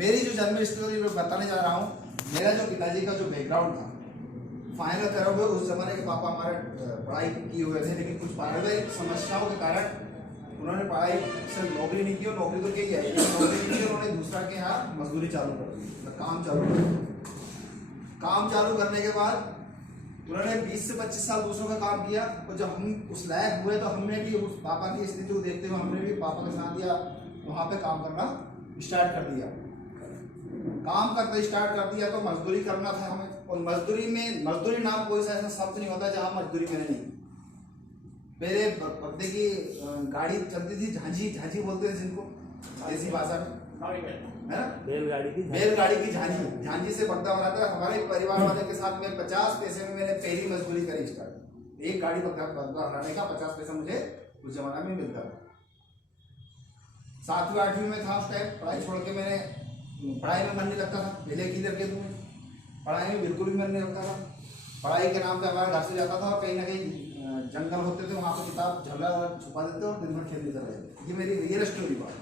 मेरी जो जन्म स्टोरी बताने जा रहा हूँ, मेरा जो पिताजी का जो बैकग्राउंड था, फाइनल करा हुआ उस जमाने के पापा हमारे पढ़ाई किए हुए थे, लेकिन कुछ पारिवारिक समस्याओं के कारण उन्होंने पढ़ाई से नौकरी नहीं की, और नौकरी तो की है, नौकरी नहीं की, उन्होंने दूसरा के यहाँ मजदूरी चालू कर दी, काम चालू कर दिया। काम चालू करने के बाद उन्होंने 20 से 25 साल दूसरों का काम किया, और जब हम उस लायक हुए तो हमने भी उस पापा की स्थिति को देखते हुए हमने भी पापा के साथ या वहाँ पे काम करना स्टार्ट कर दिया। काम करना स्टार्ट कर दिया तो मजदूरी करना था हमें, और मजदूरी नाम कोई सा ऐसा शब्द नहीं होता जहाँ मजदूरी मैंने नहीं। मेरे बब्बे की गाड़ी चलती थी, झांझी बोलते थे जिनको देसी भाषा में, है ना, बैलगाड़ी की झांझी से बढ़ता हो रहा था। हमारे परिवार वाले के साथ में 50 पैसे में मैंने पहली मजदूरी करी स्टार्ट। एक गाड़ी हटाने का 50 पैसा मुझे उस जमाना में मिलता था। 7वीं 8वीं में था उस टाइम। पढ़ाई छोड़ के मैंने, पढ़ाई में मन नहीं लगता था, पहले की लड़के तुम पढ़ाई में बिल्कुल भी मन नहीं लगता था। पढ़ाई के नाम पे हमारे घर से जाता था और कहीं ना कहीं जंगल होते थे, वहाँ पे किताब झगड़ा छुपा देते और दिन भर खेलते चले जाते। ये मेरी रियल स्टोरी बात।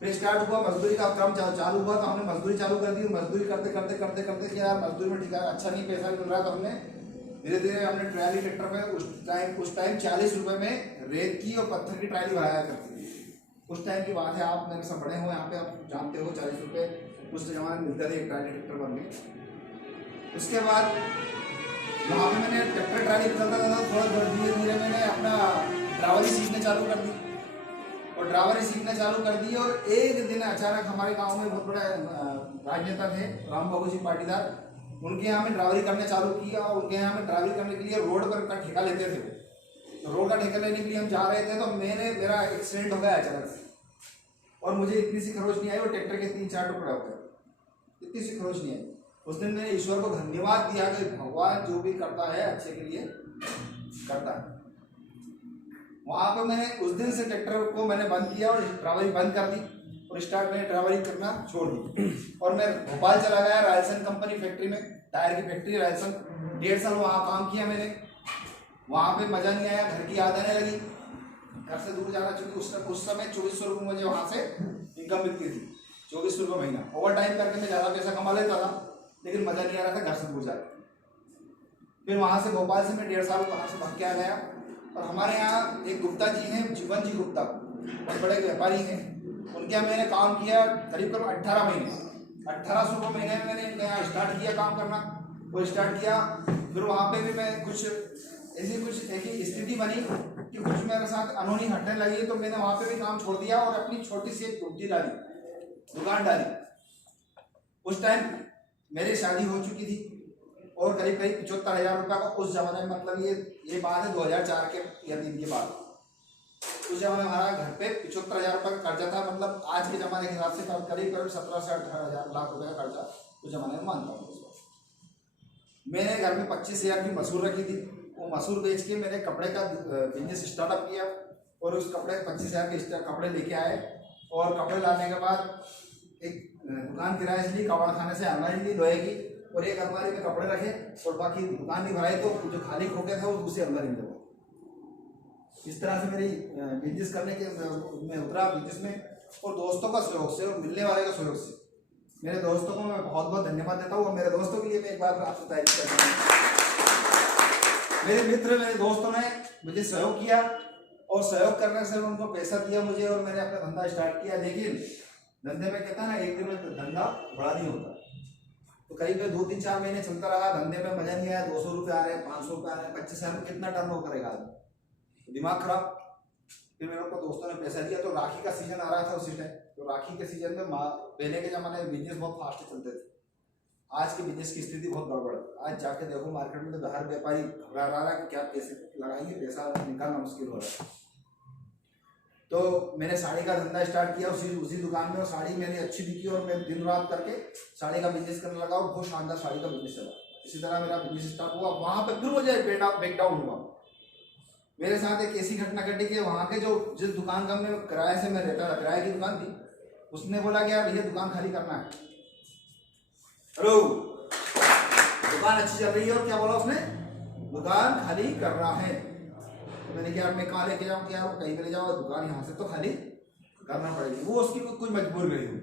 फिर स्टार्ट हुआ मजदूरी का क्रम चालू हुआ, तो हमने मजदूरी चालू कर दी। मजदूरी करते करते करते करते कि यार मजदूरी में ठीक है, अच्छा नहीं पैसा मिल रहा, तो हमने धीरे धीरे हमने ट्रैली ट्रैक्टर में उस टाइम 40 रुपए में रेत की और पत्थर की ट्रैली भराया करती थी। उस टाइम की बात है, आप मेरे से बड़े हो यहाँ पे, आप जानते हो 40 रुपये उस जमाने में मिलते थे एक ट्रैली ट्रैक्टर बन के। उसके बाद वहाँ पे मैंने ट्रैक्टर ट्रैली चलता था, थोड़ा धीरे धीरे मैंने अपना ड्राइवरी सीखने चालू कर दी, और ड्राइवरी सीखना चालू कर दी। और एक दिन अचानक हमारे गांव में बहुत बड़े राजनेता थे, राम बाबू जी पाटीदार, उनके यहाँ में ड्राइवरी करने चालू किया। और उनके यहाँ में ड्राइवरी करने के लिए रोड पर का ठेका लेते थे। तो रोड का ठेका लेने के लिए हम जा रहे थे, तो मेरा एक्सीडेंट हो गया अचानक से, और मुझे इतनी सी खरोच नहीं आई, और ट्रैक्टर के 3-4 टुकड़े हो गए, इतनी सी खरोच नहीं आई। उस दिन मैंने ईश्वर को धन्यवाद दिया कि भगवान जो भी करता है अच्छे के लिए करता है। वहां पर मैंने उस दिन से ट्रैक्टर को मैंने बंद किया और ड्राइवरी बंद कर दी, और स्टार्ट मैंने ड्राइवरी करना छोड़ दी। और मैं भोपाल चला गया, रायसन कंपनी फैक्ट्री में, टायर की फैक्ट्री रायसन। 1.5 साल वहाँ काम किया मैंने। वहाँ पे मजा नहीं आया, घर की याद आने लगी, घर से दूर जाना, चूंकि उस समय 2400 रुपये मुझे वहाँ से इनकम मिलती थी, 2400 रुपये महीना। ओवर टाइम करके मैं ज़्यादा पैसा कमा लेता था, लेकिन मजा नहीं आ रहा था घर से दूर जाकर। फिर वहाँ से भोपाल से मैं 1.5 साल बाहर से भाग के आ गया। और हमारे यहाँ एक गुप्ता जी हैं, जीवन जी गुप्ता, बहुत बड़े व्यापारी हैं, उनके यहाँ मैंने काम किया करीब 18 महीने। 1800 रुपये महीने में मैंने इनके यहाँ स्टार्ट किया काम करना, वो स्टार्ट किया। फिर वहाँ पे भी मैं कुछ ऐसी स्थिति बनी कि कुछ मेरे साथ अनहोनी घटने लगी, तो मैंने वहाँ पे भी काम छोड़ दिया और अपनी छोटी सी एक दुकान डाली। उस टाइम मेरी शादी हो चुकी थी, और करीब 75,000 रुपये का उस जमाने में, मतलब ये बात है 2004 के या 3 के बाद, उस जमाने में हमारा घर पे 75,000 रुपये का कर्जा था। मतलब आज के जमाने के हिसाब से करीब 17 से 18 लाख रुपए का कर्जा उस जमाने में मानता हूँ। मैंने घर में 25,000 की मसूर रखी थी, वो मसूर बेच के मैंने कपड़े का बिजनेस स्टार्टअप किया, और उस कपड़े 25,000 के कपड़े लेके आए। और कपड़े लाने के बाद एक दुकान किराए से ली, कपड़ा खाने से अलमारी ली लोहे की, और एक अलमारी में कपड़े रखे, और बाकी दुकान नहीं भराई, तो जो खाली खोके थे वो दूसरी अलमारी में लगा। इस तरह से मेरी बिजनेस करने के मैं उतरा बिजनेस में, और दोस्तों का सहयोग से और मिलने वाले का सहयोग से। मेरे दोस्तों को मैं बहुत बहुत धन्यवाद देता हूँ, और मेरे दोस्तों के लिए मैं एक बार आपसे तारीफ करता हूँ। मेरे मित्र, मेरे दोस्तों ने मुझे सहयोग किया, और सहयोग करने से उनको पैसा दिया मुझे, और मैंने अपना धंधा स्टार्ट किया। लेकिन धंधे में कहता है ना, एक दिन में धंधा बड़ा नहीं होता। तो करीब 2-3-4 महीने चलता रहा, धंधे में मजा नहीं आया। 200 रुपये आ रहे हैं, 500 रुपये आ रहे हैं, 25,000 में कितना टर्नओवर करेगा आदमी, दिमाग खराब। फिर मेरे को दोस्तों ने पैसा दिया, तो राखी का सीजन आ रहा था उसी टाइम। तो राखी के सीजन में पहले के जमाने में बिजनेस बहुत फास्ट चलते थे, आज के बिजनेस की स्थिति बहुत गड़बड़ है। आज जाके देखो मार्केट में, तो हर व्यापारी घबरा रहा है कि क्या पैसे लगाएंगे, पैसा निकालना मुश्किल हो रहा है। तो मैंने साड़ी का धंधा स्टार्ट किया उसी दुकान में, और साड़ी मेरी अच्छी बिकी, और मैं दिन रात करके साड़ी का बिजनेस करने लगा, और बहुत शानदार साड़ी का बिजनेस चला। इसी तरह मेरा बिजनेस स्टार्ट हुआ। वहाँ पे फिर मुझे ब्रेकडाउन हुआ। मेरे साथ एक ऐसी घटना घटी कि वहाँ के जिस दुकान का मैं किराए से मैं रहता था, किराए की दुकान थी, उसने बोला कि यार भैया दुकान खाली करना है। हेलो, दुकान अच्छी चल रही है, और क्या बोला उसने, दुकान खाली करना है। तो मैंने कहा मैं कहाँ लेके जाऊँ, क्या कहीं पे ले जाऊँ, दुकान यहाँ से तो खाली करना पड़ेगी। वो उसकी कुछ मजबूर गई हुई।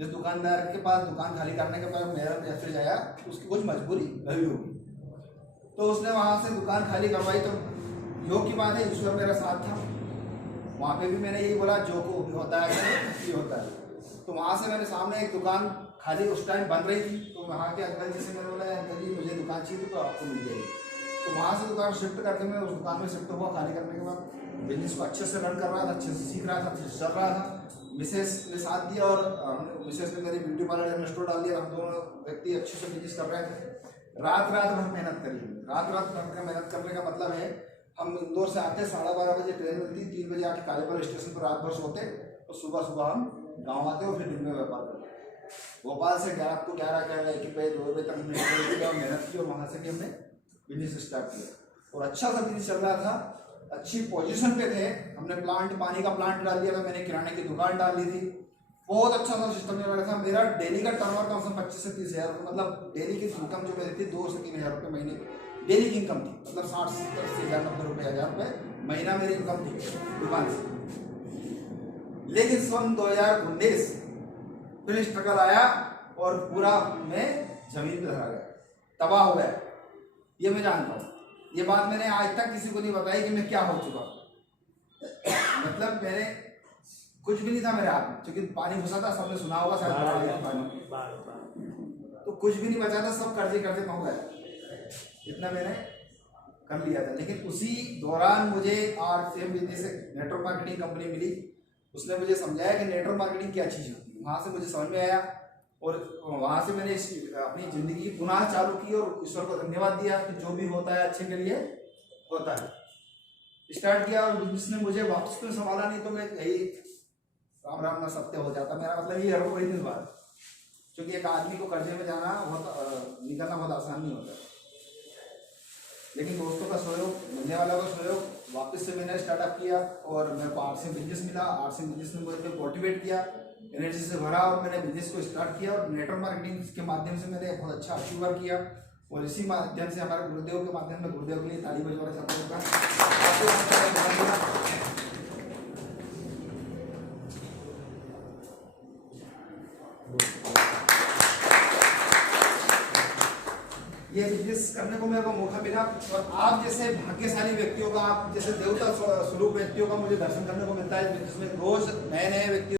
जिस दुकानदार के पास दुकान खाली करने के बाद मेरा मैसेज आया, उसकी कुछ मजबूरी रही होगी, तो उसने वहाँ से दुकान खाली करवाई। तो योग की बात है, ईश्वर मेरा साथ था। वहाँ पे भी मैंने यही बोला, जो को भी होता है ये होता है। तो वहाँ से मैंने सामने एक दुकान खाली उस टाइम बन रही थी, तो वहाँ के अंकल जी से मैंने बोला, अंकल जी मुझे दुकान चाहिए तो आपको मिल जाएगी। तो वहाँ से दुकान शिफ्ट करके मैं उस दुकान में शिफ्ट हुआ। खाली करने के बाद बिजनेस को अच्छे से रन कर रहा था, अच्छे से सीख रहा था, अच्छे से चल रहा था। मिसेस ने साथ दिया और मिसेस ने मेरी ब्यूटी पार्लर स्टोर डाल दिया। हम दोनों व्यक्ति अच्छे से बिजनेस कर रहे थे। रात भर मेहनत करी। रात भर मेहनत करने का मतलब है, हम इंदौर से आते 12:30 बजे ट्रेन मिलती, 3 बजे आके कालेपल स्टेशन पर रात भर सोते और सुबह हम गाँव आते और फिर दिन में व्यापार करते। भोपाल से रात को 11 1 बजे 2 बजे तक हमने मेहनत की और वहाँ से भी हमने बिजनेस स्टार्ट किया और अच्छा सा बिजनेस चल रहा था। अच्छी पोजीशन पे थे। हमने पानी का प्लांट डाल दिया था, मैंने किराने की दुकान डाल दी थी। बहुत अच्छा सा सिस्टम चल रहा था। मेरा डेली का टर्नओवर कम से कम 25 से 30 हज़ार, मतलब डेली की इनकम जो मेरी थी 2 से 3 हज़ार रुपये महीने डेली की इनकम थी। मतलब 60 70 80 हज़ार 90 रुपये 1000 रुपये महीना मेरी इनकम थी दुकान से। लेकिन सन 2019 फिर स्ट्रगल आया और पूरा मैं जमीन पे धरा गया, तबाह हो गया। ये मैं जानता हूँ। ये बात मैंने आज तक किसी को नहीं बताई कि मैं क्या हो चुका। मतलब मैंने कुछ भी नहीं था मेरे हाथ में, क्योंकि पानी घुसा था, सबने सुना होगा शायद पानी, तो कुछ भी नहीं बचा था, सब कर्जे कर्जे में हो गया। इतना मैंने कर लिया था। लेकिन उसी दौरान मुझे RCM business network marketing company मिली। उसने मुझे समझाया कि नेटवर्क मार्केटिंग क्या चीज़ होती है। वहाँ से मुझे समझ में आया और वहाँ से मैंने अपनी ज़िंदगी पुनः चालू की और ईश्वर को धन्यवाद दिया कि जो भी होता है अच्छे के लिए होता है। स्टार्ट किया और बिजनेस ने मुझे वापस में संभाला, नहीं तो मैं यही राम राम ना सत्य हो जाता। मेरा मतलब ये है कोई दिन बाद, क्योंकि एक आदमी को कर्जे में जाना बहुत निकलना बहुत आसान नहीं होता। लेकिन दोस्तों का सहयोग, मिलने वाला का सहयोग, वापस से मैंने स्टार्टअप किया और मेरे को RCM बिजनेस मिला। RCM बिजनेस ने मुझे मोटिवेट किया, एनर्जी से भरा और मैंने बिजनेस को स्टार्ट किया और नेटवर्क मार्केटिंग के माध्यम से मैंने बहुत अच्छा अचीवर किया। और इसी माध्यम से हमारे गुरुदेव के माध्यम में, गुरुदेव के लिए ताली बजवाना चाहता हूँ। ये बिजनेस करने को मेरे को मौका मिला और आप जैसे भाग्यशाली व्यक्तियों का, आप जैसे देवता स्वरूप व्यक्तियों का मुझे दर्शन करने को मिलता है। बिजनेस में रोज नए व्यक्ति